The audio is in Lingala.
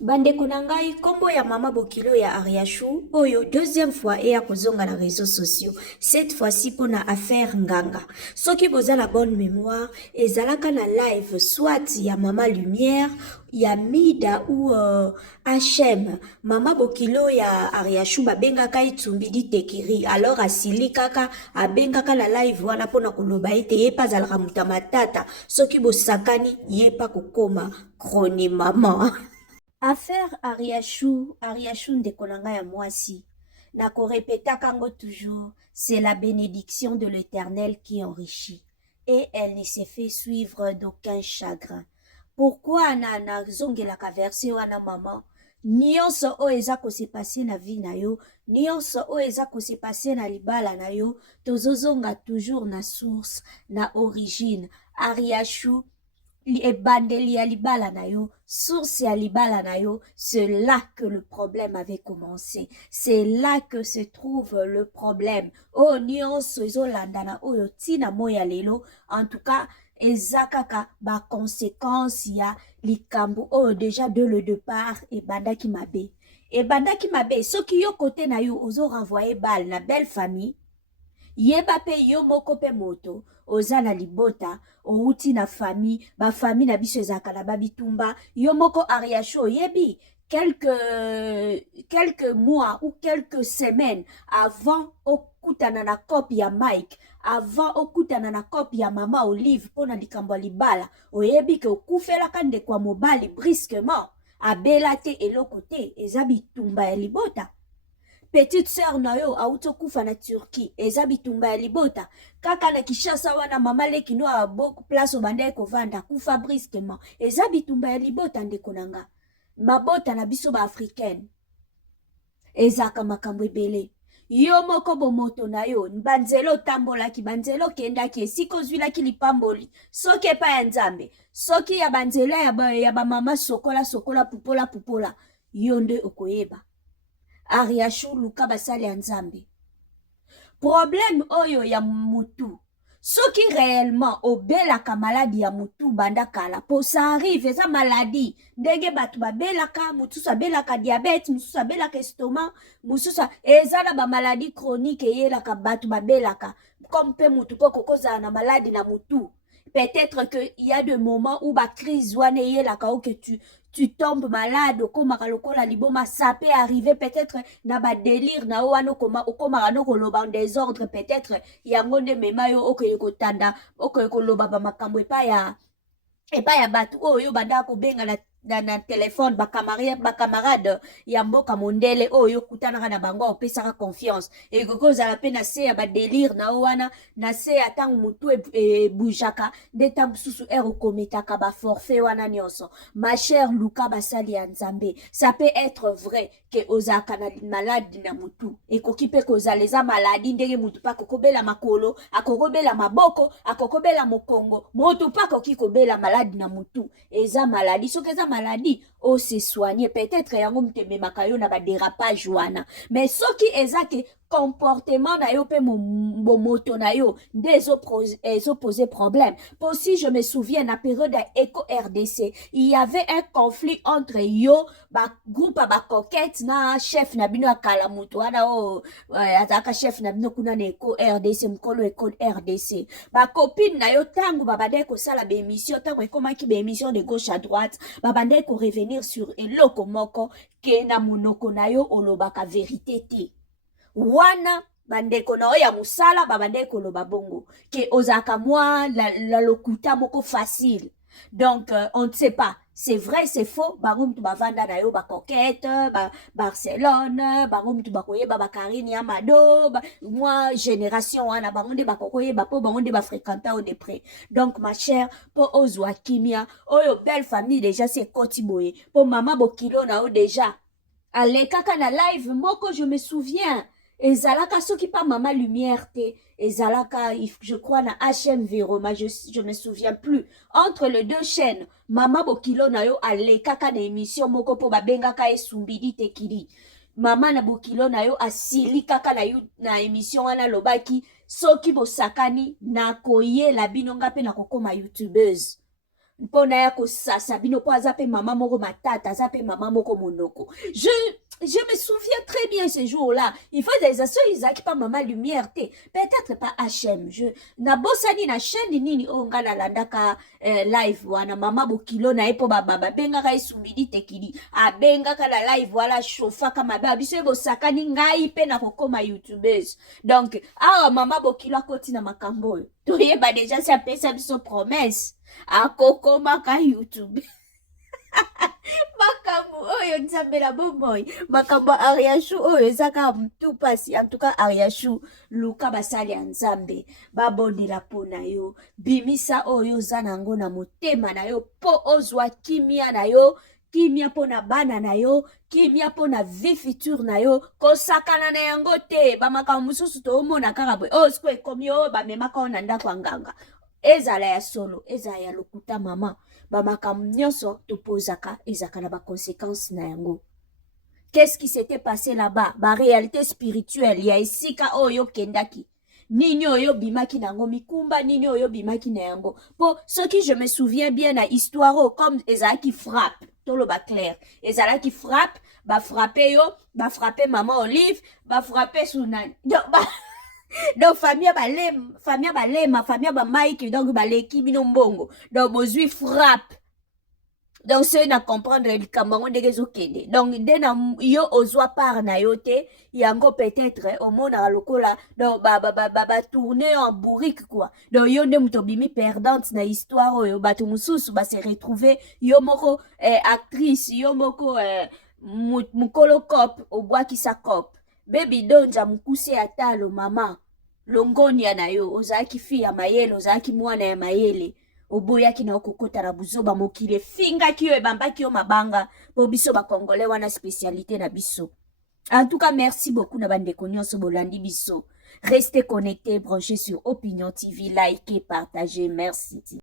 Bande konangai kombo ya mama bokilo ya Ariachou oyo deuxième fois et ya kozonga na réseaux sociaux cette fois-ci pour na affaire nganga soki boza la bonne mémoire ezalaka na live soit ya mama lumière ya mida ou HM mama bokilo ya Ariachou babengaka itumbidi tekiri alors asili kaka abengaka na live wana pona koloba ete ye pas alaka mutamatata soki bosakani ye pa kokoma kroni mama. Affaire Ariachou, Ariachou ndekonanga ya mwasi. Nako répéta kango toujours, c'est la bénédiction de l'Éternel qui enrichit. Et elle ne s'est fait suivre d'aucun chagrin. Pourquoi na zongelaka verse wana maman? Nyonso o eza ko se passer na vie na yo, nyonso o eza ko se passer na libala na yo, tozozonga toujours na source, na origine. Ariachou ebandeli ya libala na yo, source ya libala na yo, c'est là que le problème avait commencé. C'est là que se trouve le problème. Oh, nyonso ezolanda na oyo tina moya lelo. En tout cas, ezakaka ba conséquence ya likambo oh déjà de le départ ebandaki mabe. Ebandaki mabe, soki yo côté na yo ozo renvoyer balle na belle famille. Yeba pe yo moko pe moto oza na libota outi na famille ba famille na biso ezaka na babitumba yo moko Ariachou yebi quelques mois ou quelques semaines avant okutana na copie ya Mike avant okutana na copie ya mama Olive pona likambo libala oyebi ke okufelaka ndeko mobali brusquement abela te eloko te eza bitumba ya libota. Petite sœur na yo auto kufa na Turquie eza bitumba ya libota kaka na Kishasa wana mama leki no a beaucoup place obanda kovanda kufa brusquement eza bitumba ya libota ndeko nanga mabota na biso ba africaine ezaka makambo ebele yo moko bomoto na yo banzelo tambolaki banzelo kendaki esika ozwilaki lipamboli soki epa ya nzambe soki ya banzela ya ba mama sokola pupola yo nde okoyeba. Ariachou luka basali ya nzambe. Problème oyo ya mutu. Soki réellement obelaka maladie ya mutu banda kala. Po ça arrive, eza maladie. Ndenge batu babelaka, mutu sa belaka diabète, mutu sa belaka estomac, mutu sa eza ba maladie chronique eyelaka batu babelaka. Comme pe mutu po kokoza na maladie na mutu. Peut-être que il y a des moments où ba crise wane eyelaka ou que tu tombes malade, okomaka lokola liboma, ça peut arriver peut-être na ba délire na wana okomaka no koloba en désordre peut-être yango nde mema yo okoye kotanda okoye koloba ba makambo epa ya batu oyo banda kobenga na téléphone ba camarade ya mboka mondele oyo kutanaka na bango opesaka confiance et kokozala pe na se ya ba délire na wana na se ya tango mutu bujaka nde tango susu okometaka ba forfait wana nyonso. Ma chère luka basali ya nzambe, ça peut être vrai que ozaka na malade na mutu ekoki pe kozala eza maladi ndenge mutu pa kokobela makolo akokobela maboko akokobela mokongo moto pa koki kobela malade na mutu eza maladi soki eza maladie o se soigner peut-être yango mtememaka yo na ba dérapage wana mais soki eza ke comportement na yo pe moto na yo des opposés problème. Pour si je me souviens na période Eco RDC il y avait un conflit entre yo ba groupe ba coquette na chef na bino akala mutu wana o ataka chef na bino kuna na Eco RDC mkolo Eco RDC ba copine na yo tango babande ko sala ba émission tango ekomaki ba émission de gauche à droite babande ko revenir sur eloko moko ke na monoko na yo olobaka vérité te wana bandeko na oya musala babande koloba bongo ke ozaka moi la lokuta moko facile donc on ne sait pas c'est vrai c'est faux bango mutu bavanda na yo ba coquette ba Barcelone bango mutu bakoyeba ba Karine Amado moi génération wana bango nde bakoyeba po bango nde ba fréquenta au de près donc ma chère po ozwa kimia oyo belle famille déjà c'est kotiboye po mama bokilo na o déjà alekaka na live moko je me souviens ezalaka soki pa mama lumière te ezalaka je crois na HM Viroma je me souviens plus entre les deux chaînes mama bokilo na yo alekaka na émission moko po babengaka esumbidi tekili mama na bokilo na yo asili kaka na émission wana lobaki soki bosakani na koyela bino nga pe na kokoma youtubeuse mpona ya kosasa bino po aza pe mama moko matata aza pe mama moko monoko. Je me souviens très bien ce jour-là. Il faut des assos, Isaac, pas maman lumière, peut-être pas HM. Na bosani na chaîne nini onga la landaka live wana mama bokilo na epo baba benga ka isumidi tekili. A benga ka la live wala chofa kama ba biso bosakani ngai pe na kokoma YouTubers. Donc, mama bokilo akoti na makambo. Toyeba déjà ça pesa biso promesse. A kokoma ka YouTube. Makambo oyo nzambe na bomoi makambo Ariashu oyo ezaka mtu pasi en tout cas Ariashu luka basali ya nzambe babondela pona yo bimisa oyo za nango na motema na yo po ozwa kimia na yo kimia pona bana na yo kimia pona vie future na yo kosakana na yango te bamakambo mususu toomona kaka boye oyo siko ekomi oyo bamemaka na ndako nganga ezala ya solo ezala ya lokuta mama bamakambo nyonso topozaka ezaka na ba conséquences na yango. Qu'est-ce qui s'était passé là-bas? Ba réalité spirituelle ya esika oyo kendaki. Nini oyo bimaki nango mikumba nini oyo bimaki na yango. Po soki je me souviens bien na histoire comme ezala qui frappe. Tolo ba clair. Ezala qui frappe, ba frapper yo, ba frapper maman Olive, ba frapper Sunan. Donc famille balema, famille ba Mike, donc baleki bino mbongo. Donc bozui frappe. Donc c'est na comprendre le kamango ndegezo kende. Donc dena yo ozwa par na yote, yango peut-être au monde à lokola donc ba tourner en bourrique quoi. Donc yo ne mutobimi perdante na histoire yo batu mususu ba se retrouver yo moko actrice, yo moko mukolo cop au bois qui sa cop. Baby donja mukuse atalo mama longoni ya na yo ozaki fi ya mayele ozaki mwana ya mayele oboyaki na okokota na buzoba mokile finga ki yo ebambaki yo mabanga po biso bakongole wana spécialité na biso. En tout cas merci beaucoup na bandeko nyonso bolandi biso. Restez connectés, branchez sur Opinion TV, likez, partagez, merci.